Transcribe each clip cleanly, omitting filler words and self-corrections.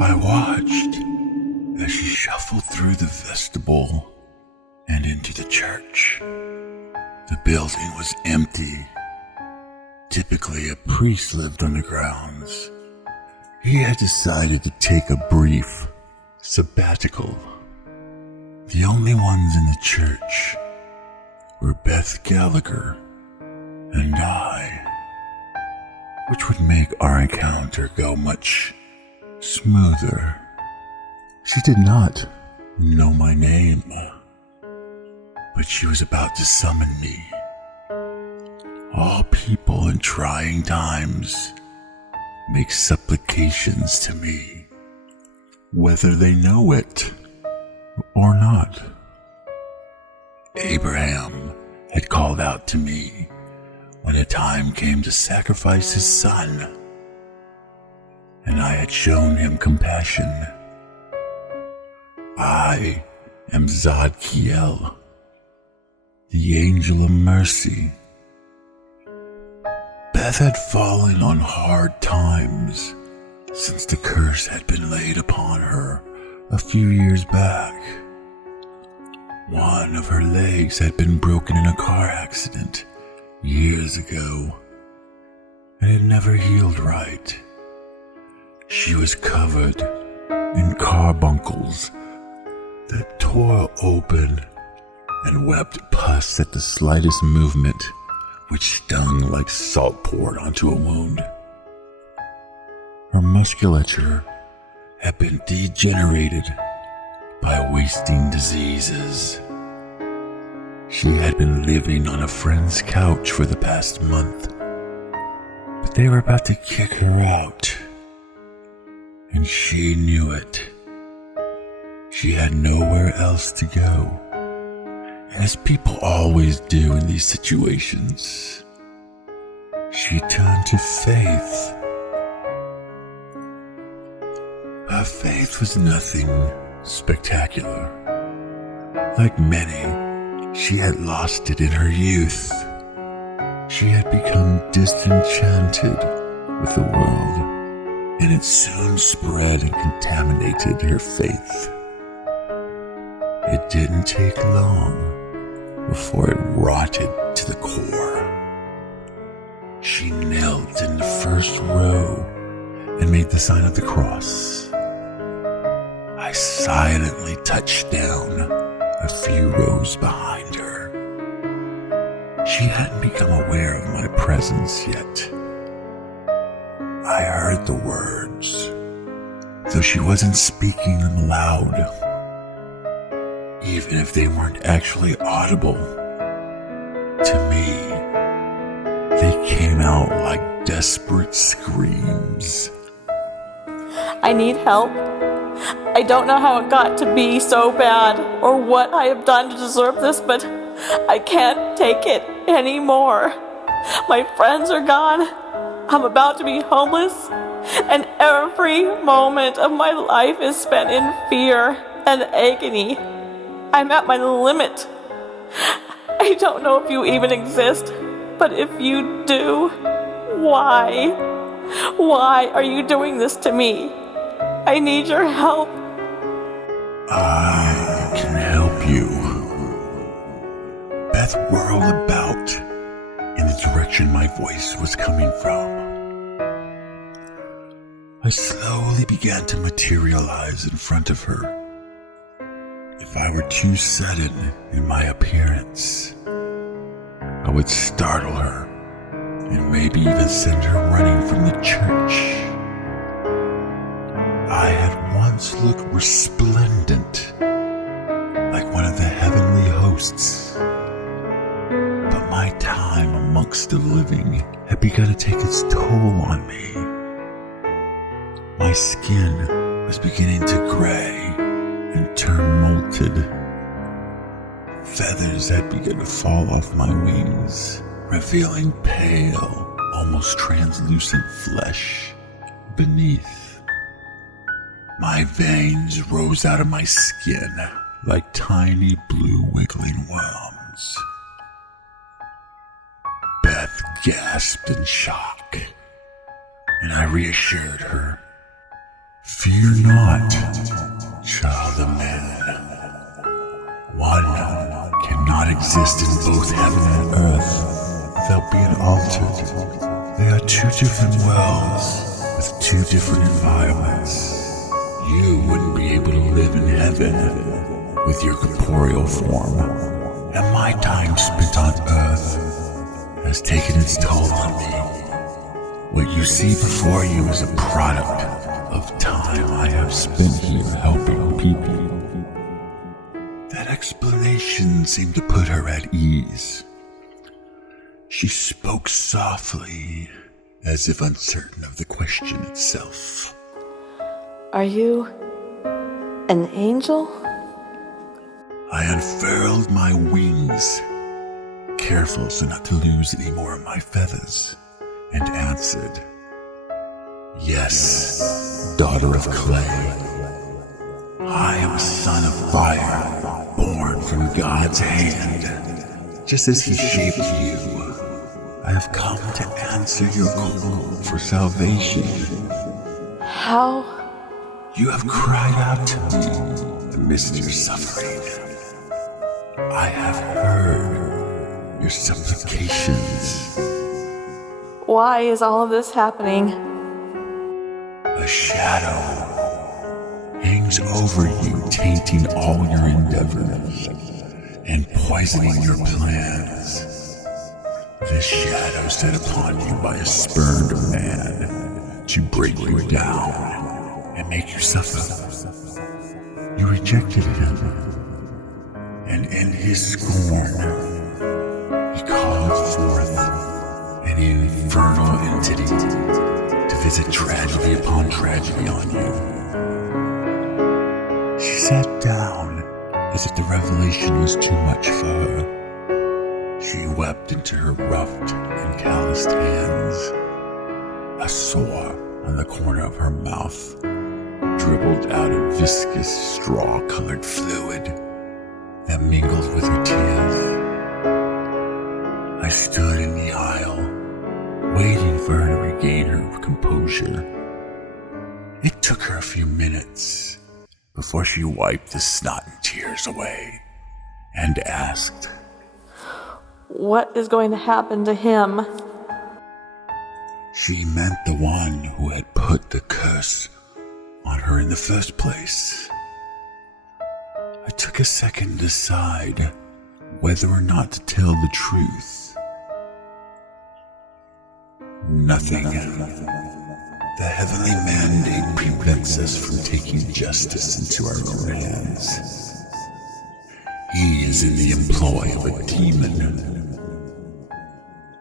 I watched as she shuffled through the vestibule and into the church. The building was empty. Typically, a priest lived on the grounds. He had decided to take a brief sabbatical. The only ones in the church were Beth Gallagher and I, which would make our encounter go much smoother. She did not know my name, but she was about to summon me. All people in trying times make supplications to me, whether they know it or not. Abraham had called out to me when the time came to sacrifice his son, and I had shown him compassion. I am Zadkiel, the angel of mercy. Beth had fallen on hard times since the curse had been laid upon her a few years back. One of her legs had been broken in a car accident years ago, and it never healed right. She was covered in carbuncles that tore open and wept pus at the slightest movement, which stung like salt poured onto a wound. Her musculature had been degenerated by wasting diseases. She had been living on a friend's couch for the past month, but they were about to kick her out, and she knew it. She had nowhere else to go, as people always do in these situations. She turned to faith. Her faith was nothing spectacular. Like many, she had lost it in her youth. She had become disenchanted with the world, and it soon spread and contaminated her faith. It didn't take long before it rotted to the core. She knelt in the first row and made the sign of the cross. I silently touched down a few rows behind her. She hadn't become aware of my presence yet. I heard the words, though she wasn't speaking them loud. Even if they weren't actually audible to me, they came out like desperate screams. I need help. I don't know how it got to be so bad or what I have done to deserve this, but I can't take it anymore. My friends are gone. I'm about to be homeless, and every moment of my life is spent in fear and agony. I'm at my limit. I don't know if you even exist, but if you do, why? Why are you doing this to me? I need your help. I can help you. Beth whirled about in the direction my voice was coming from. I slowly began to materialize in front of her. If I were too sudden in my appearance, I would startle her and maybe even send her running from the church. I had once looked resplendent, like one of the heavenly hosts. But my time amongst the living had begun to take its toll on me. My skin was beginning to gray and turn molted. Feathers had begun to fall off my wings, revealing pale, almost translucent flesh beneath. My veins rose out of my skin like tiny blue wiggling worms. Beth gasped in shock, and I reassured her. Fear not, child of men. One cannot exist in both heaven and earth without being altered. They are two different worlds with two different environments. You wouldn't be able to live in heaven with your corporeal form, and my time spent on earth has taken its toll on me. What you see before you is a product of time I have spent here helping people. That explanation seemed to put her at ease. She spoke softly, as if uncertain of the question itself. Are you an angel? I unfurled my wings, careful so not to lose any more of my feathers, and answered, "Yes, daughter of clay. I am a son of fire, born from God's hand. Just as he shaped you, I have come to answer your call for salvation." How? You have cried out to me amidst your suffering. I have heard your supplications. Why is all of this happening? A shadow hangs over you, tainting all your endeavors and poisoning your plans. This shadow set upon you by a spurned man to break you down and make you suffer. You rejected him, and in his scorn, he called forth an infernal entity to visit tragedy upon tragedy on you. She sat down as if the revelation was too much for her. She wept into her roughed and calloused hands. A sore on the corner of her mouth dribbled out a viscous straw-colored fluid that mingled with her tears. I stood in the aisle, waiting for her to regain her composure. It took her a few minutes before she wiped the snot and tears away and asked, What is going to happen to him? She meant the one who had put the curse on her in the first place. I took a second to decide whether or not to tell the truth. Nothing. The heavenly mandate prevents us from taking justice into our own hands. He is in the employ of a demon.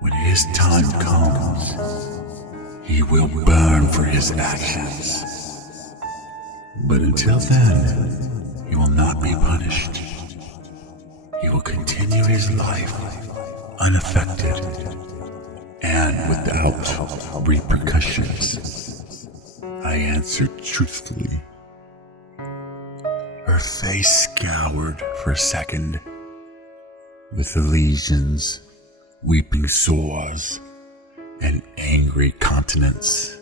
When his time comes, he will burn for his actions. But until then, he will not be punished. He will continue his life unaffected and without repercussions. I answered truthfully. Her face scoured for a second, with the lesions, weeping sores, and angry countenance.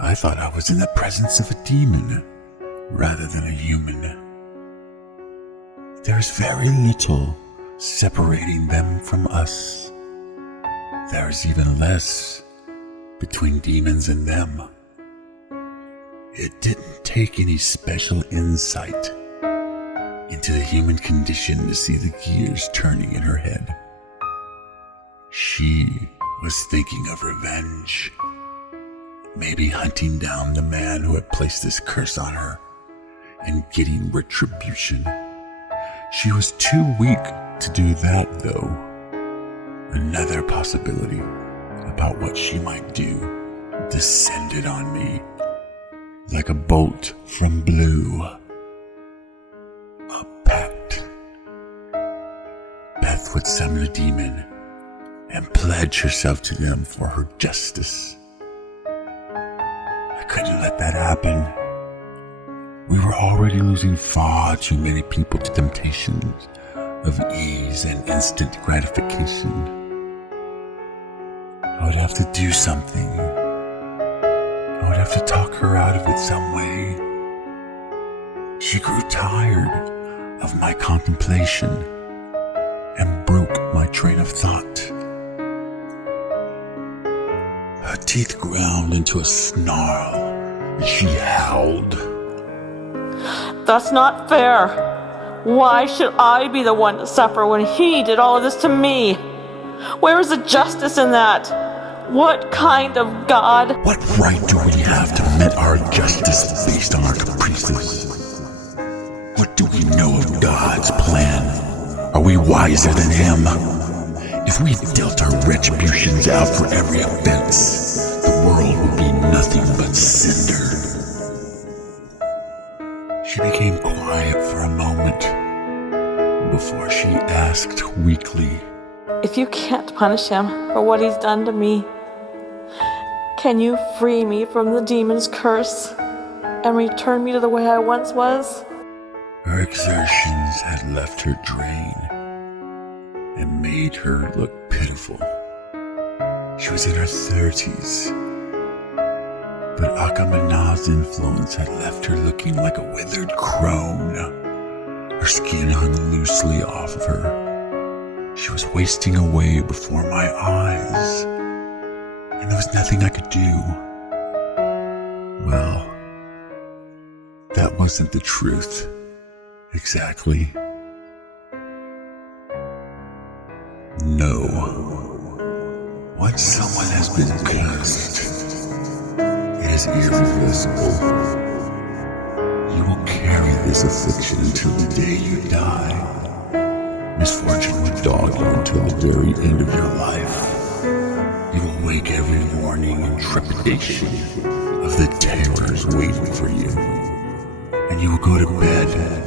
I thought I was in the presence of a demon rather than a human. There is very little separating them from us. There is even less between demons and them. It didn't take any special insight into the human condition to see the gears turning in her head. She was thinking of revenge, maybe hunting down the man who had placed this curse on her and getting retribution. She was too weak to do that, though. Another possibility about what she might do descended on me like a bolt from blue. A pact. Beth would summon a demon and pledge herself to them for her justice. I couldn't let that happen. We were already losing far too many people to temptations of ease and instant gratification. I would have to do something. I would have have to talk her out of it some way. She grew tired of my contemplation and broke my train of thought. Her teeth ground into a snarl and she howled. That's not fair. Why should I be the one to suffer when he did all of this to me? Where is the justice in that? What kind of God? What right do we have to met our justice based on our caprices? What do we know of God's plan? Are we wiser than him? If we dealt our retributions out for every offense, the world would be nothing but cinder. She became quiet for a moment before she asked weakly, If you can't punish him for what he's done to me, can you free me from the demon's curse and return me to the way I once was? Her exertions had left her drained and made her look pitiful. She was in her 30s, but Akamanah's influence had left her looking like a withered crone. Her skin hung loosely off of her. She was wasting away before my eyes, and there was nothing I could do. Well, that wasn't the truth. Exactly. No. Once someone has been cursed, it is irreversible. You will carry this affliction until the day you die. Misfortune will dog you until the very end of your life. You will wake every morning in trepidation of the terrors waiting for you. And you will go to bed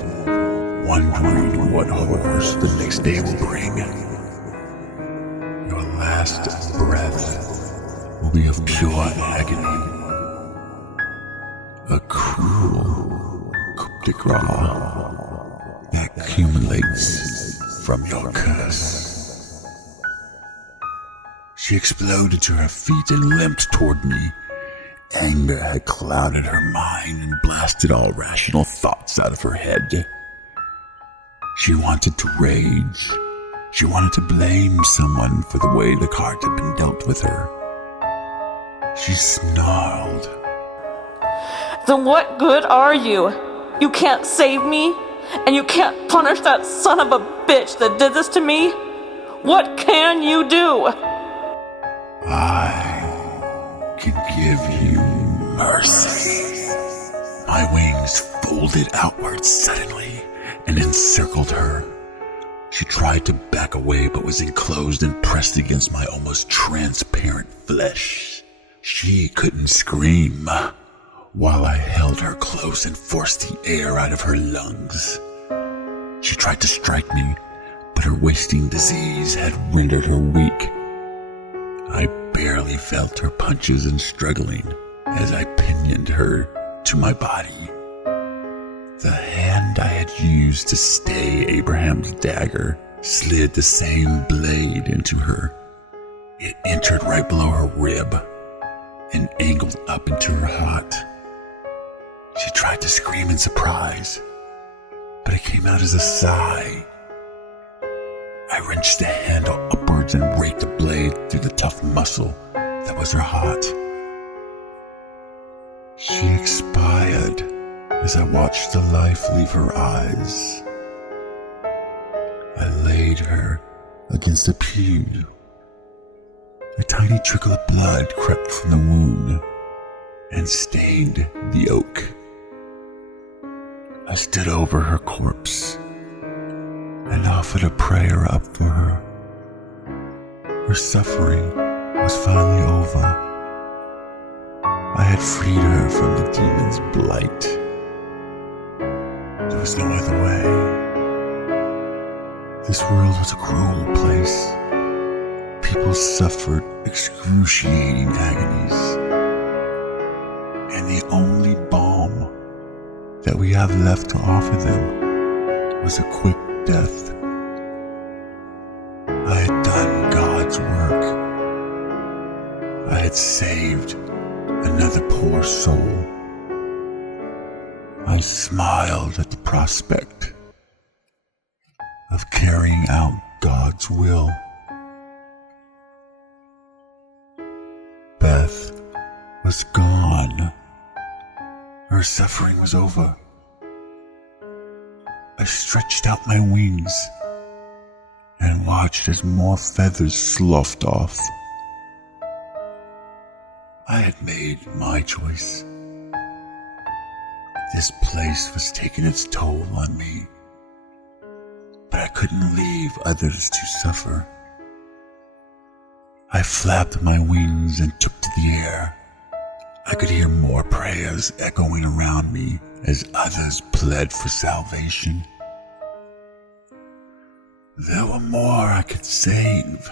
wondering what horrors the next day will bring. Your last breath will be of pure agony. A cruel coup de grace that accumulates from your curse. She exploded to her feet and limped toward me. Anger had clouded her mind and blasted all rational thoughts out of her head. She wanted to rage. She wanted to blame someone for the way the cards had been dealt with her. She snarled. Then what good are you? You can't save me? And you can't punish that son of a bitch that did this to me? What can you do? I can give you mercy. My wings folded outward suddenly and encircled her. She tried to back away but was enclosed and pressed against my almost transparent flesh. She couldn't scream while I held her close and forced the air out of her lungs. She tried to strike me, but her wasting disease had rendered her weak. I barely felt her punches and struggling as I pinioned her to my body. The hand I had used to stay Abraham's dagger slid the same blade into her. It entered right below her rib and angled up into her heart. She tried to scream in surprise, but it came out as a sigh. I wrenched the handle upwards and raked the blade through the tough muscle that was her heart. She expired as I watched the life leave her eyes. I laid her against a pew. A tiny trickle of blood crept from the wound and stained the oak. I stood over her corpse and offered a prayer up for her. Her suffering was finally over. I had freed her from the demon's blight. There was no other way. This world was a cruel place. People suffered excruciating agonies. And the only balm that we have left to offer them was a quick death. I had done God's work. I had saved another poor soul. I smiled at the prospect of carrying out God's will. Beth was gone. Her suffering was over. I stretched out my wings and watched as more feathers sloughed off. I had made my choice. This place was taking its toll on me, but I couldn't leave others to suffer. I flapped my wings and took to the air. I could hear more prayers echoing around me as others pled for salvation. There were more I could save,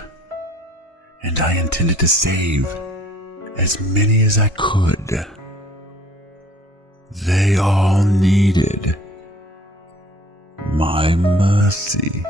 and I intended to save as many as I could. They all needed my mercy.